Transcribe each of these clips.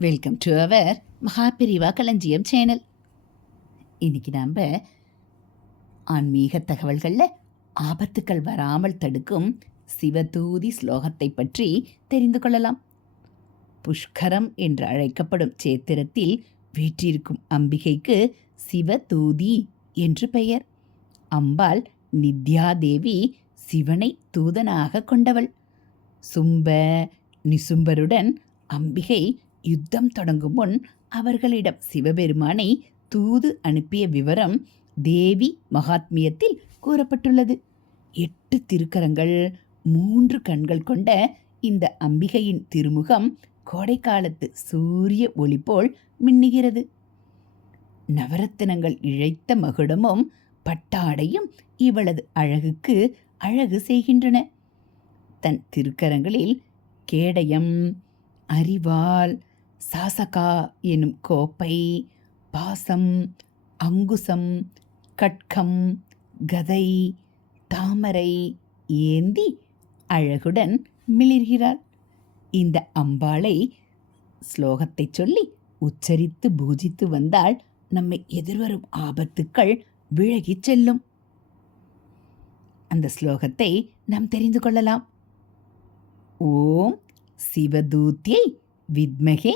Welcome to our Mahaperiyava களஞ்சியம் channel இன்னைக்கு நாம் ஆன்மீக தகவல்களில் ஆபத்துக்கள் வராமல் தடுக்கும் சிவதூதி ஸ்லோகத்தை பற்றி தெரிந்து கொள்ளலாம். புஷ்கரம் என்று அழைக்கப்படும் சேத்திரத்தில் வீற்றிருக்கும் அம்பிகைக்கு சிவதூதி என்று பெயர். அம்பாள் நித்யாதேவி சிவனை தூதனாக கொண்டவள். சும்ப நிசும்பருடன் அம்பிகை யுத்தம் தொடங்கும் முன் அவர்களிடம் சிவபெருமானை தூது அனுப்பிய விவரம் தேவி மகாத்மியத்தில் கூறப்பட்டுள்ளது. எட்டு திருக்கரங்கள் மூன்று கண்கள் கொண்ட இந்த அம்பிகையின் திருமுகம் கோடைக்காலத்து சூரிய ஒளி போல் மின்னுகிறது. நவரத்தினங்கள் இழைத்த மகுடமும் பட்டாடையும் இவளது அழகுக்கு அழகு செய்கின்றன. தன் திருக்கரங்களில் கேடயம் அறிவால் சாசகா எனும் கோப்பை பாசம் அங்குசம் கட்கம் கதை தாமரை ஏந்தி அழகுடன் மிளிர்கிறாள். இந்த அம்பாளை ஸ்லோகத்தை சொல்லி உச்சரித்து பூஜித்து வந்தால் நம்மை எதிர்வரும் ஆபத்துக்கள் விலகிச் செல்லும். அந்த ஸ்லோகத்தை நாம் தெரிந்து கொள்ளலாம். ஓம் சிவதூத்யை வித்மகே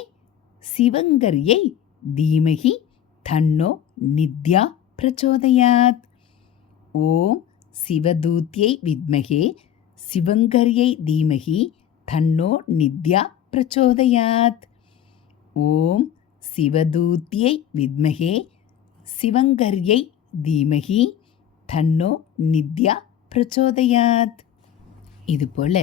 சிவங்கரியை தீமகி தன்னோ நித்யா பிரச்சோதயாத். ஓம் சிவதூத்யை வித்மகே சிவங்கரியை தீமகி தன்னோ நித்யா பிரச்சோதயாத். ஓம் சிவதூத்யை வித்மகே சிவங்கரியை தீமகி தன்னோ நித்யா பிரச்சோதயாத். இதுபோல்